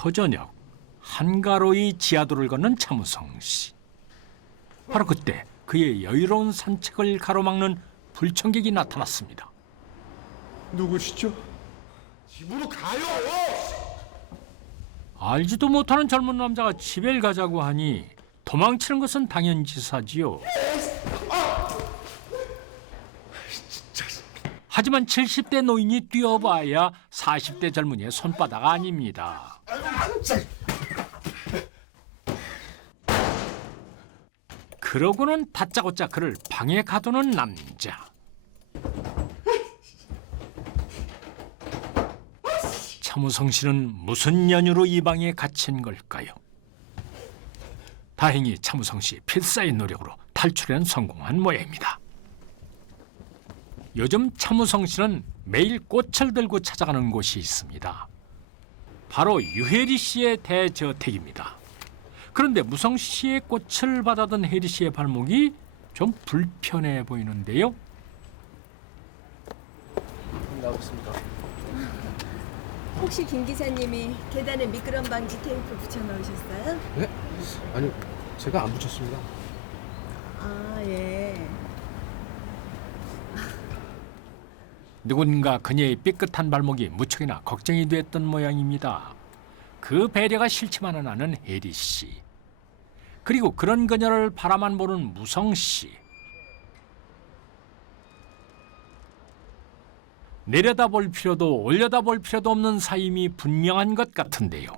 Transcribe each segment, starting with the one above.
초저녁 한가로이 지하도를 걷는 차무성 씨. 바로 그때 그의 여유로운 산책을 가로막는 불청객이 나타났습니다. 누구시죠? 집으로 가요! 알지도 못하는 젊은 남자가 집에 가자고 하니 도망치는 것은 당연지사지요. 하지만 70대 노인이 뛰어봐야 40대 젊은이의 손바닥 아닙니다. 그러고는 다짜고짜 그를 방에 가두는 남자. 차무성 씨는 무슨 연유로 이 방에 갇힌 걸까요? 다행히 차무성 씨 필사의 노력으로 탈출에는 성공한 모양입니다. 요즘 차무성 씨는 매일 꽃을 들고 찾아가는 곳이 있습니다. 바로 유혜리 씨의 대저택입니다. 그런데 무성 씨의 꽃을 받아든 혜리 씨의 발목이 좀 불편해 보이는데요. 나오겠습니다. 혹시 김 기사님이 계단에 미끄럼 방지 테이프 붙여놓으셨어요? 네? 아니요, 제가 안 붙였습니다. 아, 예. 누군가 그녀의 삐끗한 발목이 무척이나 걱정이 됐던 모양입니다. 그 배려가 싫지만은 않은 혜리 씨. 그리고 그런 그녀를 바라만 보는 무성 씨. 내려다볼 필요도 올려다볼 필요도 없는 사임이 분명한 것 같은데요.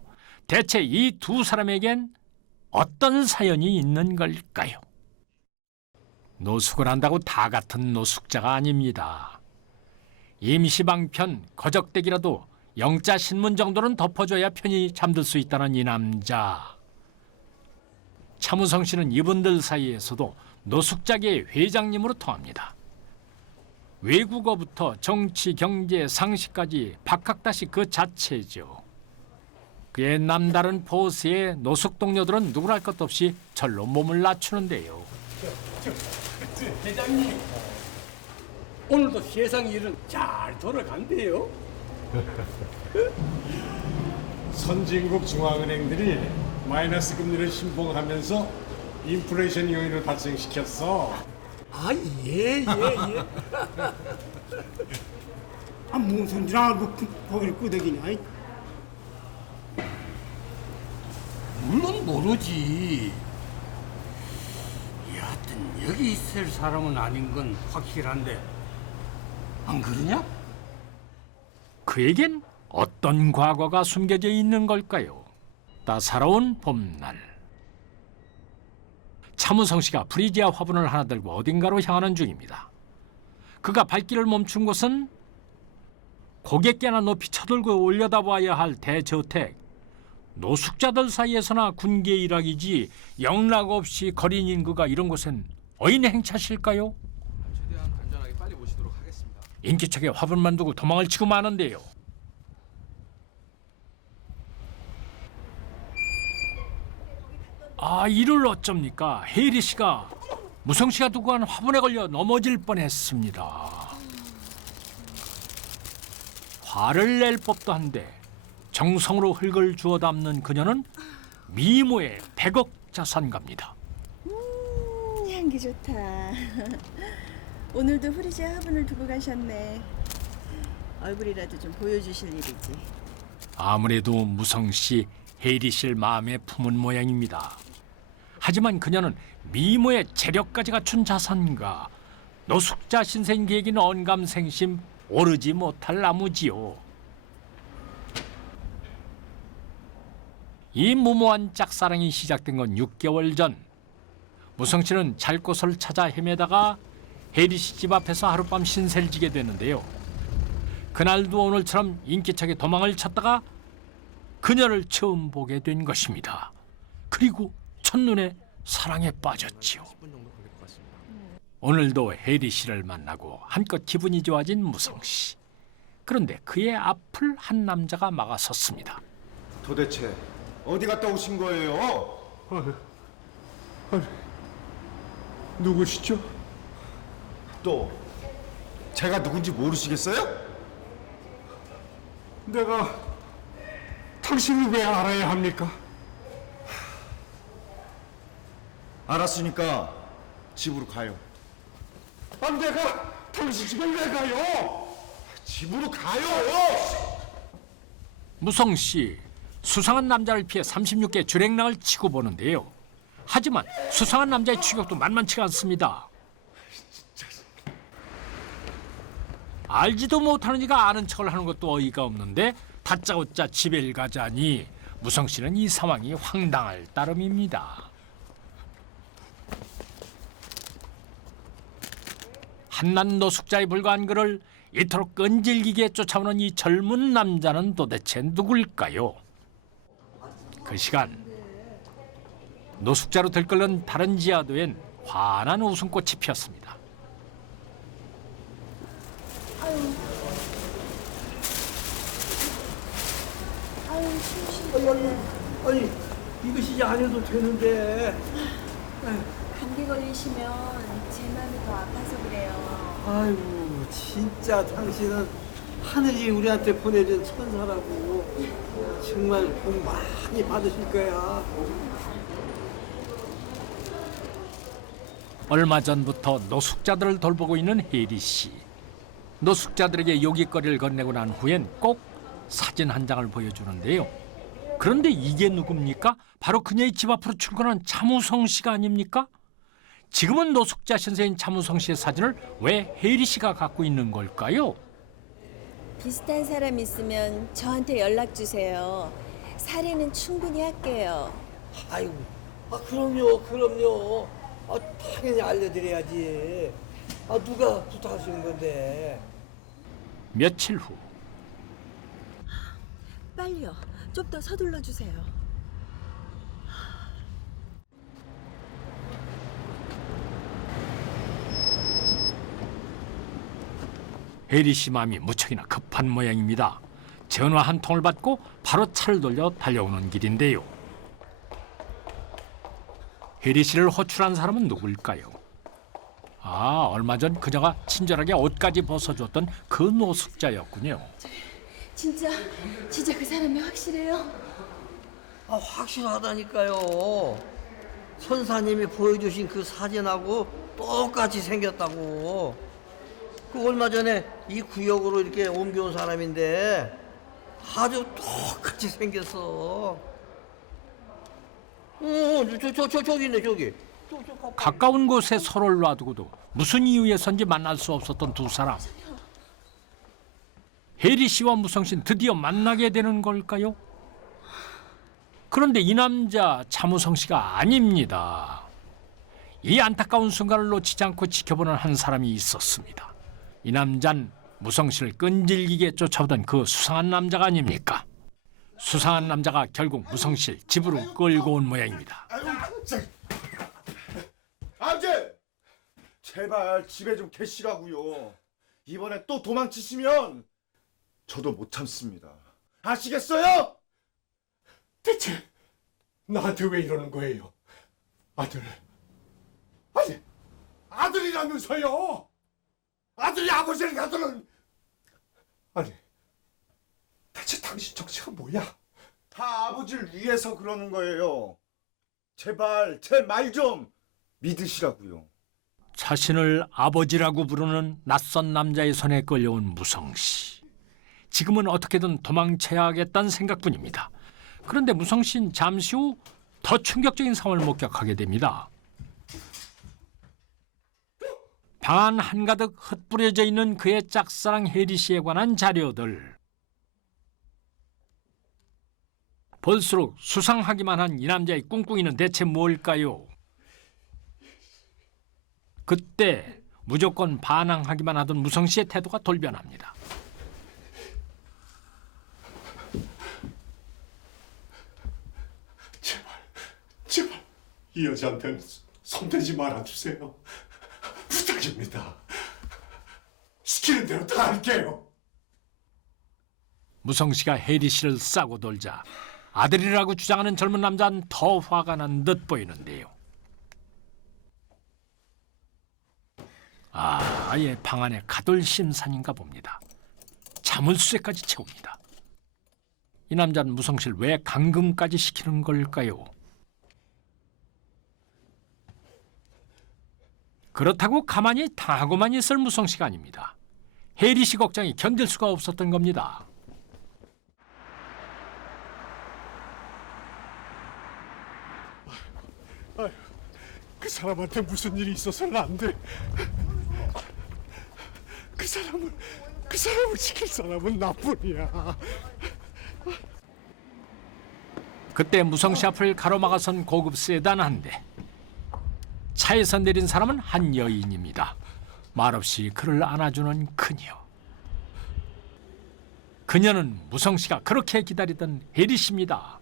대체 이 두 사람에겐 어떤 사연이 있는 걸까요? 노숙을 한다고 다 같은 노숙자가 아닙니다. 임시방편, 거적대기라도 영자 신문 정도는 덮어줘야 편히 잠들 수 있다는 이 남자. 차무성 씨는 이분들 사이에서도 노숙자계의 회장님으로 통합니다. 외국어부터 정치, 경제, 상식까지 박학다시 그 자체죠. 그의 남다른 포스에 노숙 동료들은 누구랄 것 없이 절로 몸을 낮추는데요. 회장님, 오늘도 세상 일은 잘 돌아간대요. 선진국 중앙은행들이 마이너스 금리를 신봉하면서 인플레이션 요인을 발생시켰어. 아, 예. 아, 무슨 줄 알고 거기를 끄덕이냐? 물론 모르지. 여하튼 여기 있을 사람은 아닌 건 확실한데 안 그러냐? 그에겐 어떤 과거가 숨겨져 있는 걸까요? 따사로운 봄날. 차무성 씨가 프리지아 화분을 하나 들고 어딘가로 향하는 중입니다. 그가 발길을 멈춘 곳은 고갯개나 높이 쳐들고 올려다봐야 할 대저택. 노숙자들 사이에서나 군계 일학이지 영락없이 거린 인구가 이런 곳엔 어인 행차실까요? 최대한 간단하게 빨리 모시도록 하겠습니다. 인기척에 화분만 두고 도망을 치고 마는데요. 아, 이를 어쩝니까? 혜리 씨가 무성 씨가 두고 간 화분에 걸려 넘어질 뻔했습니다. 화를 낼 법도 한데 정성으로 흙을 주워 담는 그녀는 미모의 100억 자산가입니다. 향기 좋다. 오늘도 프리지아 화분을 두고 가셨네. 얼굴이라도 좀 보여주실 일이지. 아무래도 무성 씨, 혜리 씨를 마음에 품은 모양입니다. 하지만 그녀는 미모의 재력까지 갖춘 자산가. 노숙자 신생계획인 언감생심 오르지 못할 나무지요. 이 무모한 짝사랑이 시작된 건 6개월 전. 무성 씨는 잘 곳을 찾아 헤매다가 혜리 씨 집 앞에서 하룻밤 신세를 지게 됐는데요. 그날도 오늘처럼 인기척에 도망을 쳤다가 그녀를 처음 보게 된 것입니다. 그리고 첫눈에 사랑에 빠졌지요. 10분 정도 걸릴 것 같습니다. 오늘도 혜리 씨를 만나고 한껏 기분이 좋아진 무성 씨. 그런데 그의 앞을 한 남자가 막아섰습니다. 도대체 어디 갔다 오신 거예요? 아니, 누구시죠? 또 제가 누군지 모르시겠어요? 내가 당신은 왜 알아야 합니까? 알았으니까 집으로 가요. 내가 당신 집에 왜 가요? 집으로 가요! 무성 씨, 수상한 남자를 피해 36개 주랭랑을 치고 보는데요. 하지만 수상한 남자의 추격도 만만치가 않습니다. 알지도 못하는 이가 아는 척을 하는 것도 어이가 없는데 다짜고짜 집에 가자니 무성 씨는 이 상황이 황당할 따름입니다. 한낱 노숙자에 불과한 그를 이토록 끈질기게 쫓아오는 이 젊은 남자는 도대체 누굴까요? 그 시간 노숙자로 들끓는 다른 지하도엔 환한 웃음꽃이 피었습니다. 아니 이것이 아니어도 되는데. 감기 걸리시면 제 마음이 더 아파서 그래요. 아이고 진짜 당신은 하늘이 우리한테 보내준 천사라고. 정말 복 많이 받으실 거야. 얼마 전부터 노숙자들을 돌보고 있는 혜리 씨. 노숙자들에게 요깃거리를 건네고 난 후엔 꼭 사진 한 장을 보여주는데요. 그런데 이게 누굽니까? 바로 그녀의 집 앞으로 출근한 차무성 씨가 아닙니까? 지금은 노숙자 신세인 차무성 씨의 사진을 왜 혜리 씨가 갖고 있는 걸까요? 비슷한 사람 있으면 저한테 연락 주세요. 사례는 충분히 할게요. 아이고, 그럼요. 당연히 알려드려야지. 누가 부탁하시는 건데? 며칠 후 빨리요. 좀 더 서둘러 주세요. 혜리 씨 마음이 무척이나 급한 모양입니다. 전화 한 통을 받고 바로 차를 돌려 달려오는 길인데요. 혜리 씨를 호출한 사람은 누굴까요? 얼마 전 그녀가 친절하게 옷까지 벗어줬던 그 노숙자였군요. 진짜 그 사람이 확실해요? 확실하다니까요. 선사님이 보여주신 그 사진하고 똑같이 생겼다고. 그 얼마 전에 이 구역으로 이렇게 옮겨온 사람인데 아주 똑같이 생겼어. 저기 있네, 저기. 가까운 곳에 서로를 놔두고도 무슨 이유에선지 만날 수 없었던 두 사람. 혜리 씨와 무성 씨는 드디어 만나게 되는 걸까요? 그런데 이 남자 차무성 씨가 아닙니다. 이 안타까운 순간을 놓치지 않고 지켜보는 한 사람이 있었습니다. 이 남자는 무성 씨를 끈질기게 쫓아오던 그 수상한 남자가 아닙니까? 수상한 남자가 결국 무성 씨를 집으로 끌고 온 모양입니다. 아버지! 제발 집에 좀 계시라고요. 이번에 또 도망치시면 저도 못 참습니다. 아시겠어요? 대체 나한테 왜 이러는 거예요? 아들. 아니, 아들이라면서요? 아들이 아버지를 가두는. 아니, 대체 당신 정체가 뭐야? 다 아버지를 위해서 그러는 거예요. 제발 제 말 좀 믿으시라고요. 자신을 아버지라고 부르는 낯선 남자의 손에 끌려온 무성 씨. 지금은 어떻게든 도망쳐야겠다는 생각뿐입니다. 그런데 무성 씨는 잠시 후 더 충격적인 상황을 목격하게 됩니다. 방 안 한가득 흩뿌려져 있는 그의 짝사랑 혜리 씨에 관한 자료들. 볼수록 수상하기만 한 이 남자의 꿍꿍이는 대체 뭘까요? 그때 무조건 반항하기만 하던 무성 씨의 태도가 돌변합니다. 제발 이 여자한테는 손대지 말아주세요. 부탁입니다. 시키는 대로 다 할게요. 무성 씨가 혜리 씨를 싸고 돌자 아들이라고 주장하는 젊은 남자는 더 화가 난 듯 보이는데요. 아예 방 안에 가돌 심산인가 봅니다. 자물쇠까지 채웁니다. 이 남자는 무성 씨를 왜 감금까지 시키는 걸까요? 그렇다고 가만히 당하고만 있을 무성 씨가 아닙니다. 혜리 씨 걱정이 견딜 수가 없었던 겁니다. 그 사람한테 무슨 일이 있어서는 안 돼. 그 사람을 지킬 사람은 나뿐이야. 그때 무성 씨 앞을 가로막아선 고급 세단 한 대. 차에서 내린 사람은 한 여인입니다. 말없이 그를 안아주는 그녀. 그녀는 무성 씨가 그렇게 기다리던 혜리 씨입니다.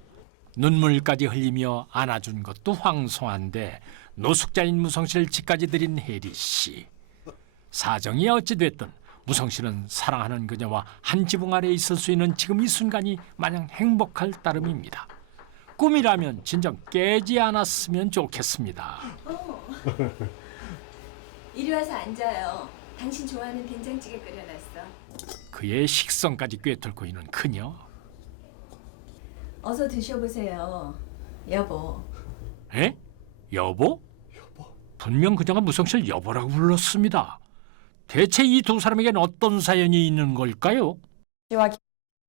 눈물까지 흘리며 안아준 것도 황송한데 노숙자인 무성 씨를 집까지 들인 혜리 씨. 사정이 어찌됐든 무성 씨는 사랑하는 그녀와 한 지붕 아래 있을 수 있는 지금 이 순간이 마냥 행복할 따름입니다. 꿈이라면 진정 깨지 않았으면 좋겠습니다. 이리 와서 앉아요. 당신 좋아하는 된장찌개 끓여놨어. 그의 식성까지 꿰뚫고 있는 그녀. 어서 드셔보세요, 여보. 에? 여보? 분명 그녀가 무성 씨를 여보라고 불렀습니다. 대체 이 두 사람에겐 어떤 사연이 있는 걸까요? 씨와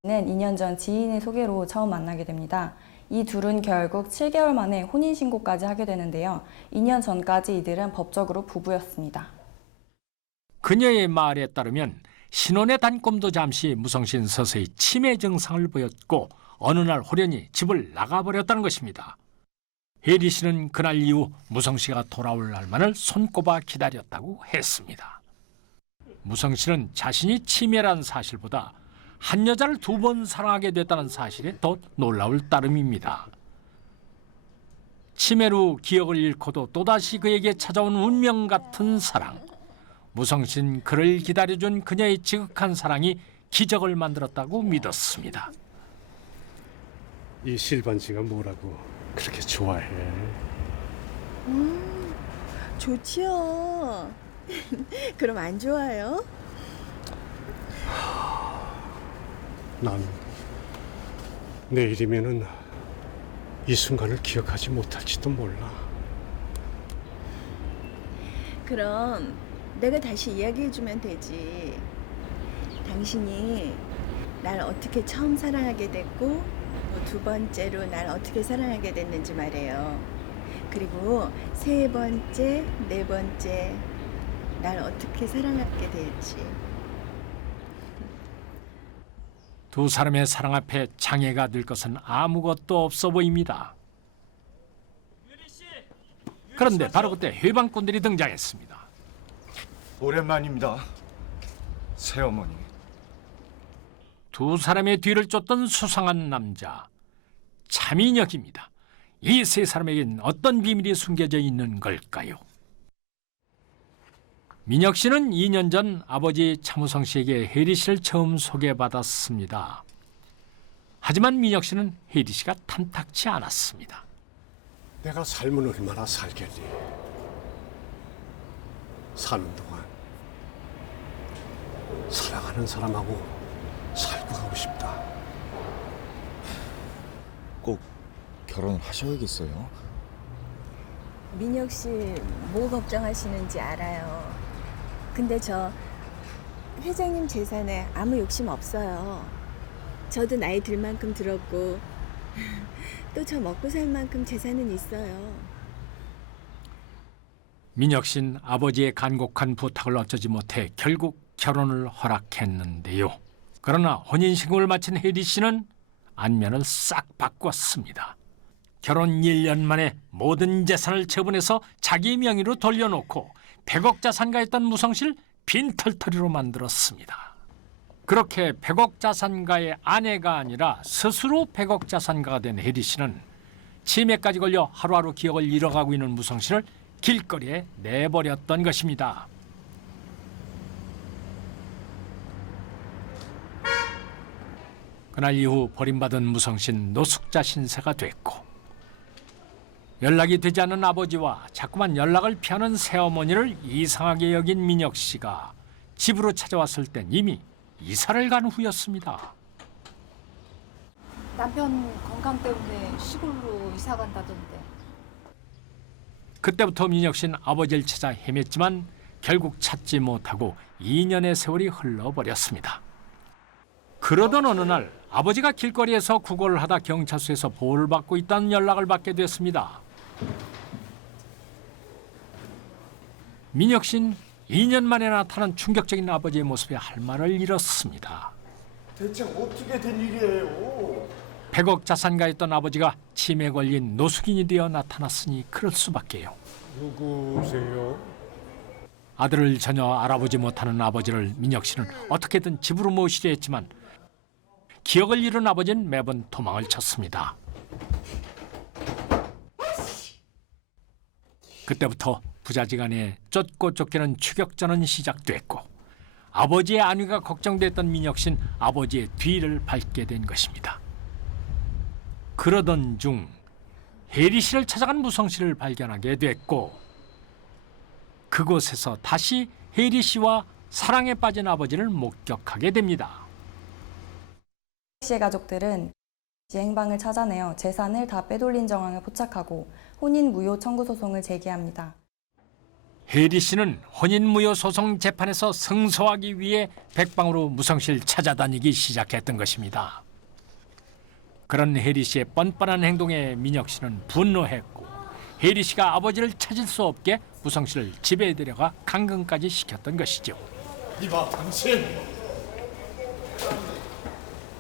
는 2년 전 지인의 소개로 처음 만나게 됩니다. 이 둘은 결국 7개월 만에 혼인신고까지 하게 되는데요. 2년 전까지 이들은 법적으로 부부였습니다. 그녀의 말에 따르면 신혼의 단꿈도 잠시 무성 씨는 서서히 치매 증상을 보였고 어느 날 호련히 집을 나가버렸다는 것입니다. 혜리 씨는 그날 이후 무성 씨가 돌아올 날만을 손꼽아 기다렸다고 했습니다. 무성 씨는 자신이 치매란 사실보다 한 여자를 2번 사랑하게 됐다는 사실에 더 놀라울 따름입니다. 치매로 기억을 잃고도 또다시 그에게 찾아온 운명 같은 사랑. 무성 씨는 그를 기다려준 그녀의 지극한 사랑이 기적을 만들었다고 믿었습니다. 이 실반지가 뭐라고 그렇게 좋아해? 좋지요. 그럼 안 좋아요? 난 내일이면은 이 순간을 기억하지 못할지도 몰라. 그럼 내가 다시 이야기해주면 되지. 당신이 날 어떻게 처음 사랑하게 됐고 뭐 2번째로 날 어떻게 사랑하게 됐는지 말해요. 그리고 3번째, 4번째 날 어떻게 사랑하게 될지. 두 사람의 사랑 앞에 장애가 될 것은 아무것도 없어 보입니다. 그런데 바로 그때 해방꾼들이 등장했습니다. 오랜만입니다, 새어머니. 두 사람의 뒤를 쫓던 수상한 남자 차민혁입니다. 이 세 사람에겐 어떤 비밀이 숨겨져 있는 걸까요? 민혁 씨는 2년 전 아버지 차무성 씨에게 혜리 씨를 처음 소개받았습니다. 하지만 민혁 씨는 혜리 씨가 탐탁치 않았습니다. 내가 삶은 얼마나 살겠니? 사는 동안 사랑하는 사람하고 살고 가고 싶다. 꼭 결혼을 하셔야겠어요? 민혁 씨 뭐 걱정하시는지 알아요. 근데 저 회장님 재산에 아무 욕심 없어요. 저도 나이 들 만큼 들었고 또 저 먹고 살 만큼 재산은 있어요. 민혁 씨는 아버지의 간곡한 부탁을 어쩌지 못해 결국 결혼을 허락했는데요. 그러나 혼인신고를 마친 혜리 씨는 안면을 싹 바꿨습니다. 결혼 1년 만에 모든 재산을 처분해서 자기 명의로 돌려놓고 100억 자산가였던 무성 씨를 빈털터리로 만들었습니다. 그렇게 100억 자산가의 아내가 아니라 스스로 100억 자산가가 된 혜리 씨는 치매까지 걸려 하루하루 기억을 잃어가고 있는 무성 씨를 길거리에 내버렸던 것입니다. 그날 이후 버림받은 무성 씨는 노숙자 신세가 됐고 연락이 되지 않는 아버지와 자꾸만 연락을 피하는 새어머니를 이상하게 여긴 민혁 씨가 집으로 찾아왔을 땐 이미 이사를 간 후였습니다. 남편 건강 때문에 시골로 이사 간다던데. 그때부터 민혁 씨는 아버지를 찾아 헤맸지만 결국 찾지 못하고 2년의 세월이 흘러버렸습니다. 그러던 어느 날 아버지가 길거리에서 구걸을 하다 경찰서에서 보호를 받고 있다는 연락을 받게 됐습니다. 민혁 씨는 2년 만에 나타난 충격적인 아버지의 모습에 할 말을 잃었습니다. 대체 어떻게 된 일이에요? 100억 자산가였던 아버지가 치매에 걸린 노숙인이 되어 나타났으니 그럴 수밖에요. 누구세요? 아들을 전혀 알아보지 못하는 아버지를 민혁 씨는 어떻게든 집으로 모시려 했지만 기억을 잃은 아버지는 매번 도망을 쳤습니다. 그때부터 부자지간에 쫓고 쫓기는 추격전은 시작됐고 아버지의 안위가 걱정됐던 민혁 씨는 아버지의 뒤를 밟게 된 것입니다. 그러던 중 혜리 씨를 찾아간 무성 씨를 발견하게 됐고 그곳에서 다시 혜리 씨와 사랑에 빠진 아버지를 목격하게 됩니다. 씨의 가족들은 씨의 행방을 찾아내어 재산을 다 빼돌린 정황을 포착하고 혼인 무효 청구 소송을 제기합니다. 혜리 씨는 혼인무효 소송 재판에서 승소하기 위해 백방으로 무성 씨를 찾아다니기 시작했던 것입니다. 그런 혜리 씨의 뻔뻔한 행동에 민혁 씨는 분노했고 혜리 씨가 아버지를 찾을 수 없게 무성 씨를 집에 데려가 감금까지 시켰던 것이죠. 이봐 당신.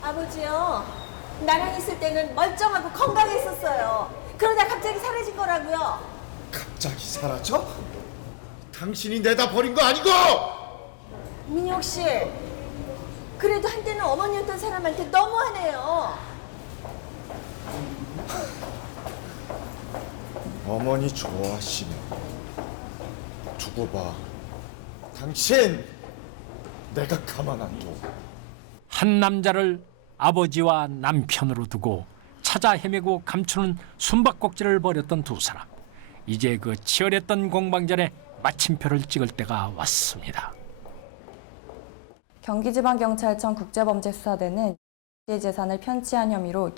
아버지요. 나랑 있을 때는 멀쩡하고 건강했었어요. 그러다 갑자기 사라진 거라고요. 갑자기 사라져? 당신이 내다 버린 거 아니고? 민혁 씨. 그래도 한때는 어머니였던 사람한테 너무하네요. 어머니 좋아하시네. 두고 봐. 당신 내가 가만 안 둬. 한 남자를 아버지와 남편으로 두고 찾아 헤매고 감추는 숨바꼭질을 벌였던 두 사람. 이제 그 치열했던 공방전에 마침표를 찍을 때가 왔습니다. 경기지방경찰청 국제범죄수사대는 씨의 재산을 편취한 혐의로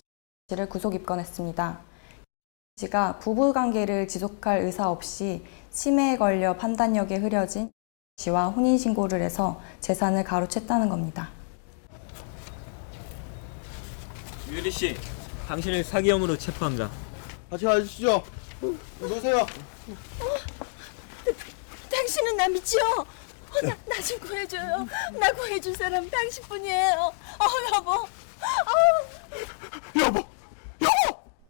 씨를 구속 입건했습니다. 씨가 부부관계를 지속할 의사 없이 치매에 걸려 판단력에 흐려진 씨와 혼인신고를 해서 재산을 가로챘다는 겁니다. 유리 씨, 당신을 사기 혐의로 체포합니다. 같이 가주시죠. 누구세요? 당신은 나 믿지요? 나 좀 구해줘요. 나 구해줄 사람 당신뿐이에요. 여보. 여보.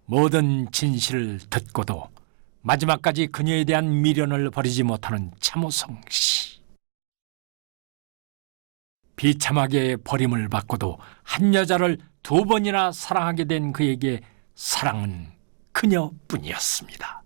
모든 진실을 듣고도 마지막까지 그녀에 대한 미련을 버리지 못하는 참호성 씨. 비참하게 버림을 받고도 한 여자를 2번이나 사랑하게 된 그에게 사랑은 그녀뿐이었습니다.